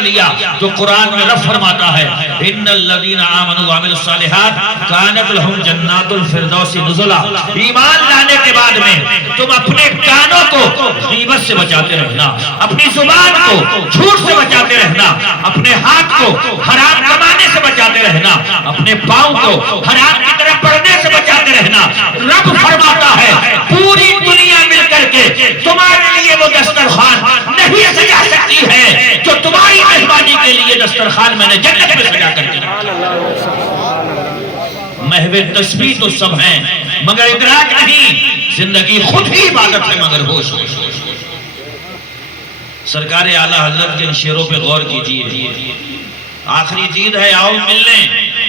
کر لیا تو قرآن میں رب فرماتا ہے ان الذین آمنوا وعملوا الصالحات کانت لہم جنات الفردوس نزلا. ایمان لانے کے بعد میں تم اپنے کانوں کو غیبت سے بچاتے رہنا، اپنی زبان کو جھوٹ سے بچاتے رہنا، اپنے ہاتھ کو حرام کمانے سے بچاتے رہنا، اپنے پاؤں کو حرام کی طرف بڑھنے سے بچاتے رہنا. رب فرماتا ہے پوری دنیا مل کر کے تمہارے لیے وہ دسترخوان نہیں سجا سکتی ہے جو تمہاری مہمانی کے لیے دسترخوان میں نے جنت میں سجا کر کے محو تسبیح تو سب ہیں مگر ادراک نہیں. زندگی خود ہی عبادت ہے مگر ہوش. سرکار اعلیٰ حضرت کے ان شعروں پہ غور کیجئے. آخری چیز ہے آؤ مل لیں،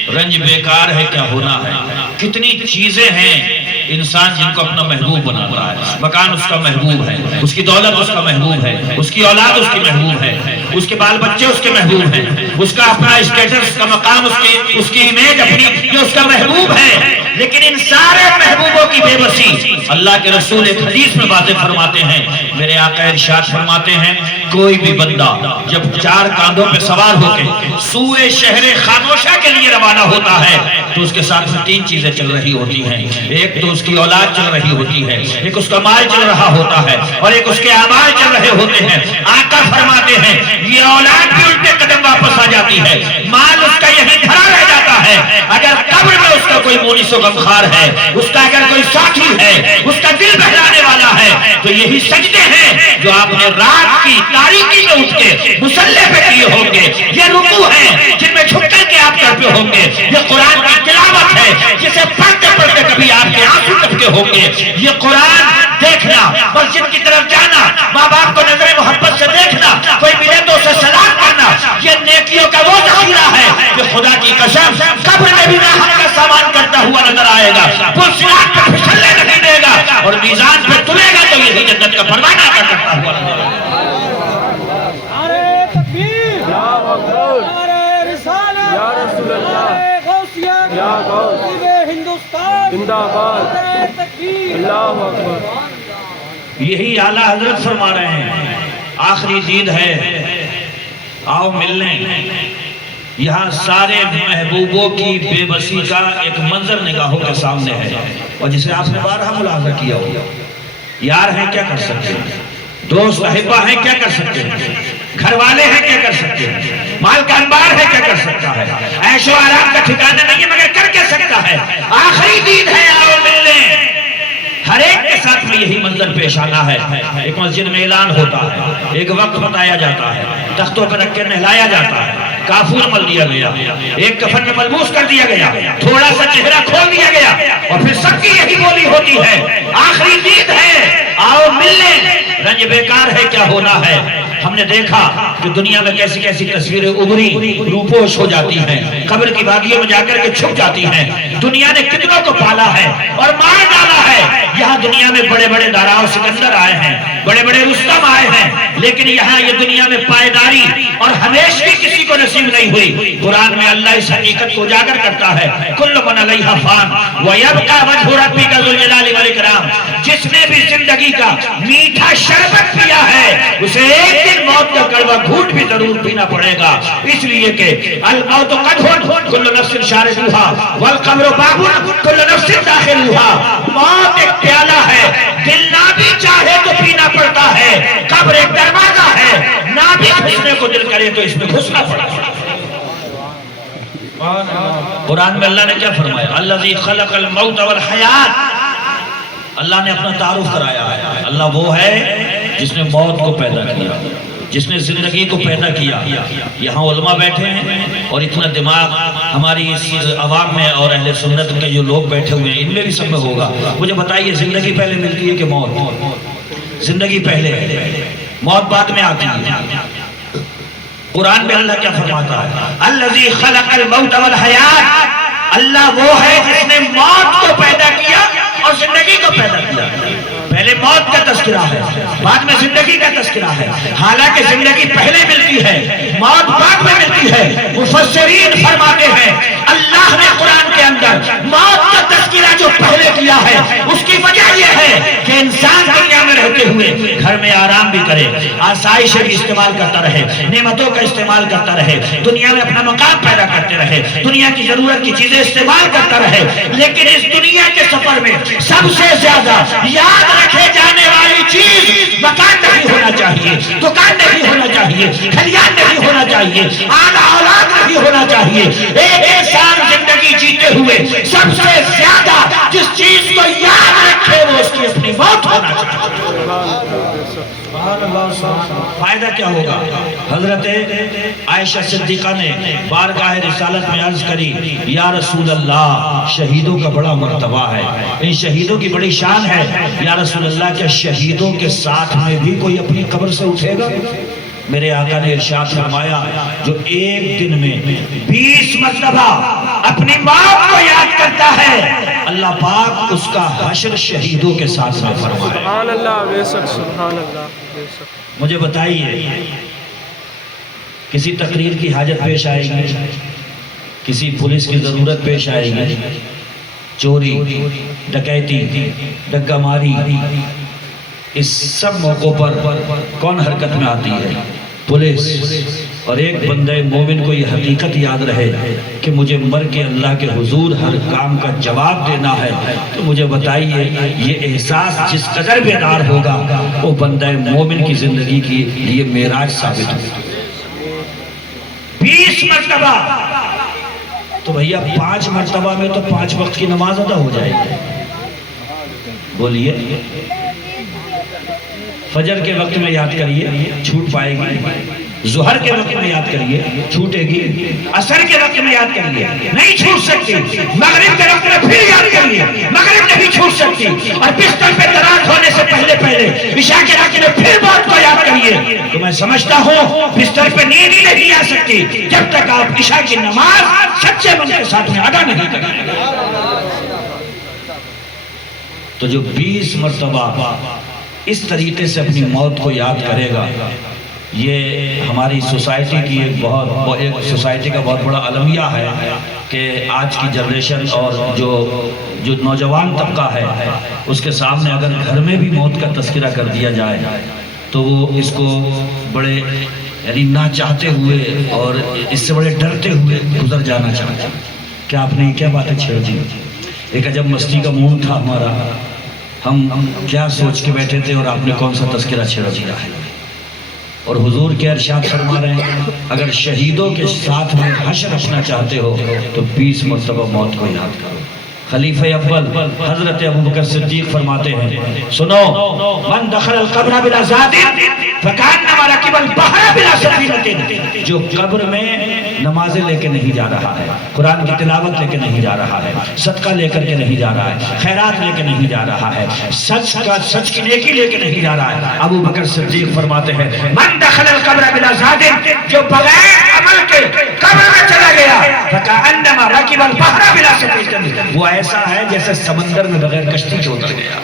رنج بیکار ہے کیا ہونا ہے. کتنی چیزیں ہیں انسان جن کو اپنا محبوب بناتا ہے. مکان اس کا محبوب ہے، اس کی دولت اس کا محبوب ہے، اس کی اولاد اس کی محبوب ہے، اس کے بال بچے اس کے محبوب ہیں، اس کا اپنا اسٹیٹس، اس کا مقام، اس کی امیج اپنی یہ اس کا محبوب ہے. لیکن ان سارے محبوبوں کی بے بسی اللہ کے رسول ایک حدیث میں باتیں فرماتے ہیں. میرے آقا ارشاد فرماتے ہیں کوئی بھی بندہ جب 4 کاندھوں پہ سوار ہو کے سوئے شہر خاموشہ کے لیے روانہ ہوتا ہے تو اس کے ساتھ 3 چیزیں چل رہی ہوتی ہیں. ایک تو اس کی اولاد چل رہی ہوتی ہے، ایک اس کا مال چل رہا ہوتا ہے، اور ایک اس کے اعمال چل رہے ہوتے ہیں. آقا فرماتے ہیں یہ اولاد بھی الٹے قدم واپس آ جاتی ہے، مال اس کا یہی دھرا رہ جاتا ہے. اگر قبر میں اس کا کوئی مونس و غمخوار ہے، اس کا اگر کوئی ساتھی ہے، اس کا دل بہلانے والا ہے تو یہی سجدے ہیں جو آپ نے رات کی تاریکی میں اٹھ کے مصلی پہ کیے ہوں گے. یہ رکوع ہے جن میں جھک کر کے آپ کرتے ہوں گے. یہ قرآن کی تلاوت ہے جسے پڑھتے پڑھتے کبھی آپ کے آنسو ٹپکے ہوں گے. یہ قرآن دیکھنا، مسجد کی طرف جانا، ماں باپ کو نظر محبت سے دیکھنا، کوئی ملے تو اسے سلام کرنا، یہ نیکیوں کا وہ ذخیرہ ہے کہ خدا کی قسم قبر میں بھی راحت کا سامان کرتا ہوا نظر آئے گا. وہ صراط پہ پھسلنے نہیں دے گا اور میزان پہ تلے گا تو یہی جنت کا پروانہ عطا کرتا ہوا نظر آئے گا. نعرہ تکبیر، نعرہ رسالت، یا رسول اللہ، نعرہ غوثیہ، یا غوث، ہندوستان زندہ باد، نعرہ تکبیر، اللہ اکبر. یہی اعلیٰ حضرت فرما رہے ہیں آخری عید ہے آؤ مل لیں. یہاں سارے محبوبوں کی بے بسی کا ایک منظر نگاہوں کے سامنے ہے اور جسے آپ نے بارہا ملاحظہ کیا ہو. یار ہیں کیا کر سکتے ہیں، دوست احبہ ہیں کیا کر سکتے ہیں، گھر والے ہیں کیا کر سکتے ہیں، مال کا انبار ہے کیا کر سکتا ہے، عیش و آرام کا ٹھکانہ نہیں ہے مگر کر کیا سکتا ہے. آخری دن ہے آؤ مل لیں. ہر ایک کے ساتھ میں یہی منظر پیش آنا ہے. ایک مسجد میں اعلان ہوتا ہے، ایک وقت بتایا جاتا ہے، تختوں پر رکھ کے نہلایا جاتا ہے، کافور مل دیا گیا، ایک کفن میں ملبوس کر دیا گیا، تھوڑا سا چہرہ کھول دیا گیا اور پھر سب کی یہی بولی ہوتی ہے آخری عید ہے آؤ مل لیں. رنج بیکار ہے کیا ہونا ہے. ہم نے دیکھا کہ دنیا میں کیسی کیسی تصویریں ابھری روپوش ہو جاتی ہیں، قبر کی وادیوں میں جا کر کے چھپ جاتی ہیں. دنیا نے کتنوں کو پالا ہے اور مار ڈالا ہے. یہاں دنیا میں بڑے بڑے دارا و سکندر آئے ہیں، بڑے بڑے رستم آئے ہیں، لیکن یہاں یہ دنیا میں پائیداری اور ہمیشگی کسی کو نصیب نہیں ہوئی. قرآن میں اللہ اس حقیقت کو اجاگر کرتا ہے کل من علیہا فان ویبقی وجہ ربک ذو الجلال والاکرام. جس نے بھی زندگی کا میٹھا شربت پیا ہے اسے ایک دن موت کا کڑوا گھونٹ بھی ضرور پینا پڑے گا. اس لیے کہ الموت قدح کل نفس شاربوها والقبر باب کل نفس داخلوها. موت ایک پیالہ ہے، دل نہ بھی چاہے تو پینا پڑتا ہے. قبر ایک دروازہ ہے، نہ بھی گھسنے کو دل کرے تو اس میں گھسنا پڑتا ہے. قرآن میں اللہ نے کیا فرمایا؟ الذی خلق الموت والحیات. اللہ نے اپنا تعارف کرایا ہے. اللہ وہ ہے جس نے موت کو پیدا کیا، جس نے زندگی کو پیدا کیا. یہاں علماء بیٹھے ہیں اور اتنا دماغ ہماری اس عوام میں اور اہل سنت کے جو لوگ بیٹھے ہوئے ہیں ان میں بھی سب میں ہوگا. مجھے بتائیے زندگی پہلے ملتی ہے کہ موت؟ زندگی پہلے ہے، موت بعد میں آتی ہے. قرآن میں اللہ کیا فرماتا ہے؟ الذی خلق الموت والحیات. اللہ وہ ہے جس نے موت کو پیدا کیا اور زندگی کو پیدا کیا. پہلے موت کا تذکرہ ہے، بعد میں زندگی کا تذکرہ ہے. حالانکہ زندگی پہلے ملتی ہے، موت بعد میں ملتی ہے۔ مفسرین فرماتے ہیں اللہ نے قرآن کے اندر موت کا تذکرہ جو پہلے کیا ہے اس کی وجہ یہ ہے کہ انسان دنیا میں رہتے ہوئے گھر میں آرام بھی کرے، آسائش بھی استعمال کرتا رہے، نعمتوں کا استعمال کرتا رہے، دنیا میں اپنا مقام پیدا کرتے رہے، دنیا کی ضرورت کی چیزیں استعمال کرتا رہے، لیکن اس دنیا کے سفر میں سب سے زیادہ یاد رکھے جانے والی چیز مکان نہیں ہونا چاہیے، دکان نہیں ہونا چاہیے، کھلیان نہیں ہونا چاہیے، آل اولاد نہیں ہونا چاہیے۔ ایک انسان زندگی جیتے ہوئے سب سے زیادہ جس چیز کو یاد رکھے وہ اس کی اپنی موت ہونا چاہیے۔ فائدہ کیا ہوگا؟ حضرت عائشہ صدیقہ نے بارگاہ رسالت میں عرض کری، یا رسول اللہ شہیدوں کا بڑا مرتبہ ہے، ان شہیدوں کی بڑی شان ہے، یا رسول اللہ کیا شہیدوں کے ساتھ میں بھی کوئی اپنی قبر سے اٹھے گا؟ میرے آقا نے ارشاد فرمایا جو ایک دن میں 20 مرتبہ اپنی موت کو یاد کرتا ہے اللہ پاک اس کا حشر شہیدوں کے ساتھ میں فرمائے۔ سبحان اللہ، بے شک سبحان اللہ، بے شک۔ مجھے بتائیے کسی تقریر کی حاجت پیش آئے گی، کسی پولیس کی ضرورت پیش آئے گی، چوری، ڈکیتی، ڈکا ماری، اس سب موقعوں پر کون حرکت میں آتی ہے؟ پولیس۔ اور ایک بندہ مومن کو یہ حقیقت یاد رہے کہ مجھے مر کے اللہ کے حضور ہر کام کا جواب دینا ہے، تو مجھے بتائیے یہ احساس جس قدر بیدار ہوگا وہ بندہ مومن کی زندگی کے لیے معراج ثابت ہوگا۔ 20 مرتبہ تو بھیا 5 مرتبہ میں تو 5 وقت کی نماز ادا ہو جائے گی۔ بولیے فجر کے وقت میں یاد کریے چھوٹ پائے گی، ظہر کے وقت میں یاد کریے چھوٹے گی، عصر کے وقت میں یاد کریے نہیں چھوٹ سکتی، مغرب کے وقت میں پھر یاد کریے مغرب نہیں چھوٹ سکتی، اور بستر پہ رات ہونے سے پہلے عشاء کے وقت میں پھر موت کو یاد کریے۔ تو میں سمجھتا ہوں بستر پہ نیند ہی نہیں آ سکتی جب تک آپ عشاء کی نماز سچے من کے ساتھ میں ادا نہیں کریں۔ تو جو 20 مرتبہ اس طریقے سے اپنی موت کو یاد کرے گا، یہ ہماری سوسائٹی کی ایک سوسائٹی کا بہت بڑا المیہ ہے کہ آج کی جنریشن اور جو نوجوان طبقہ ہے اس کے سامنے اگر گھر میں بھی موت کا تذکرہ کر دیا جائے تو وہ اس کو بڑے یعنی نہ چاہتے ہوئے اور اس سے بڑے ڈرتے ہوئے گزر جانا چاہتے ہیں۔ کیا آپ نے کیا باتیں چھیڑ دی؟ ایک عجب مستی کا موڈ تھا ہمارا، ہم کیا سوچ کے بیٹھے تھے اور آپ نے کون سا تذکرہ چھیڑ دیا ہے۔ اور حضور کے ارشاد فرما رہے ہیں اگر شہیدوں کے ساتھ میں حشر رکھنا چاہتے ہو تو 20 مرتبہ موت کو یاد کرو۔ خلیفہ اول حضرت ابوبکر صدیق فرماتے ہیں سنو من دخل القبر بلا ذات فکانما رکب البحر بلا سفینۃ، جو قبر میں نمازیں لے کے نہیں جا رہا ہے، قرآن کی تلاوت لے کے نہیں جا رہا ہے، صدقہ لے کر کے نہیں جا رہا ہے، خیرات لے کے نہیں جا رہا ہے، سچ کی نیکی لے کے نہیں جا رہا ہے، ابوبکر صدیق فرماتے ہیں من دخل القبر بلا ذات، جو بغیر عمل کے قبر میں چلا گیا فکانما رکب البحر بلا سفینۃ، وہ ایسا ہے جیسے سمندر میں بغیر کشتی کے اتر گیا۔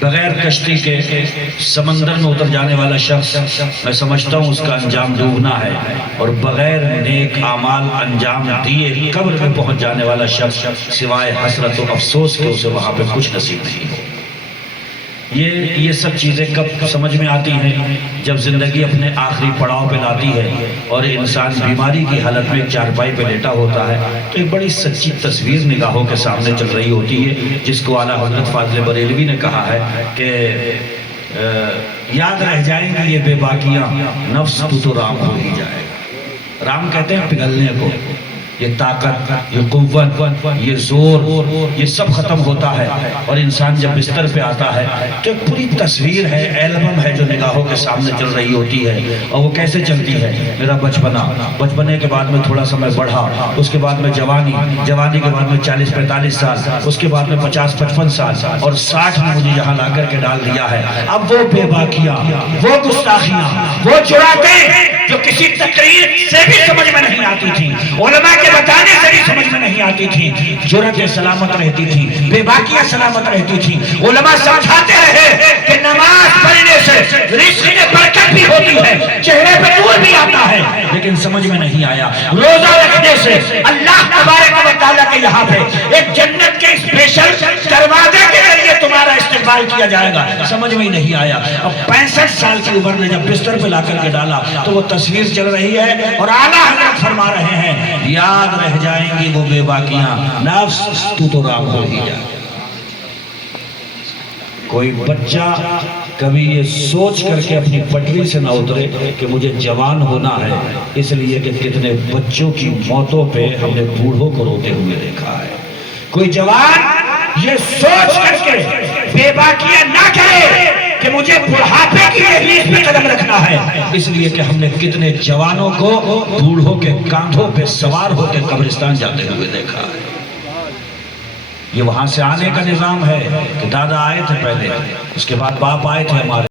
بغیر کشتی کے سمندر میں اتر جانے والا شخص میں سمجھتا ہوں اس کا انجام ڈوبنا ہے، اور بغیر نیک اعمال انجام دیے قبر میں پہنچ جانے والا شخص سوائے حسرت و افسوس کے اسے وہاں پہ کچھ نصیب نہیں ہو۔ یہ سب چیزیں کب سمجھ میں آتی ہیں؟ جب زندگی اپنے آخری پڑاؤ پہ لاتی ہے اور انسان بیماری کی حالت میں چارپائی پہ لیٹا ہوتا ہے تو ایک بڑی سچی تصویر نگاہوں کے سامنے چل رہی ہوتی ہے، جس کو اعلیٰ حضرت فاضل بریلوی نے کہا ہے کہ یاد رہ جائیں گی یہ بے باکیاں، نفس تو رام ہو ہی جائے گا۔ رام کہتے ہیں پگھلنے کو، یہ طاقت، یہ قوت، یہ زور، یہ سب ختم ہوتا ہے اور انسان جب بستر پہ آتا ہے تو ایک پوری تصویر ہے، البم ہے جو نگاہوں کے سامنے چل رہی ہوتی ہے، اور وہ کیسے چلتی ہے؟ میرا بچپنے کے بعد میں تھوڑا سا میں بڑھا، اس کے بعد میں جوانی کے بعد میں 40-45 سال، اس کے بعد میں 50-55 سال، اور 60 میں مجھے یہاں لا کر کے ڈال دیا ہے۔ اب وہ بے باکیاں، وہ گستاخیاں، وہ جراتیں جو کسی تقریر سے بھی سمجھ میں نہیں آتی تھی، علماء کے بتانے سے بھی سمجھ میں نہیں آتی تھی، جراتیں سلامت رہتی تھی، بے باکیاں سلامت رہتی تھی۔ علماء سمجھاتے رہے کہ نماز پڑھنے سے رزق سمجھ میں نہیں آیا. روزہ رکھنے سے اللہ تبارک و تعالیٰ کے یہاں پہ ایک جنت کے اسپیشل دروازے کے ذریعے تمہارا استقبال کیا جائے گا. سمجھ میں ہی نہیں آیا. اب 65 سال کی عمر نے جب بستر پہ لا کر کے ڈالا تو وہ تصویر چل رہی ہے اور اعلیٰ حضرت فرما رہے ہیں یاد رہ جائیں گی وہ بے باکیاں. نفس تو رام ہو ہی جائے. کوئی بچہ کبھی یہ سوچ کر کے اپنی پٹری سے نہ اترے کہ مجھے جوان ہونا ہے، اس لیے کہ کتنے بچوں کی موتوں پہ ہم نے بوڑھوں کو روتے ہوئے دیکھا ہے. کوئی جوان یہ سوچ کر کے بے باکیاں نہ کرے کہ مجھے بڑھاپے کی دہلیز پہ قدم رکھنا ہے، اس لیے کہ ہم نے کتنے جوانوں کو بوڑھوں کے کاندھوں پہ سوار ہو کے قبرستان جاتے ہوئے دیکھا ہے. یہ وہاں سے آنے کا نظام ہے کہ دادا آئے تھے پہلے، اس کے بعد باپ آئے تھے ہمارے.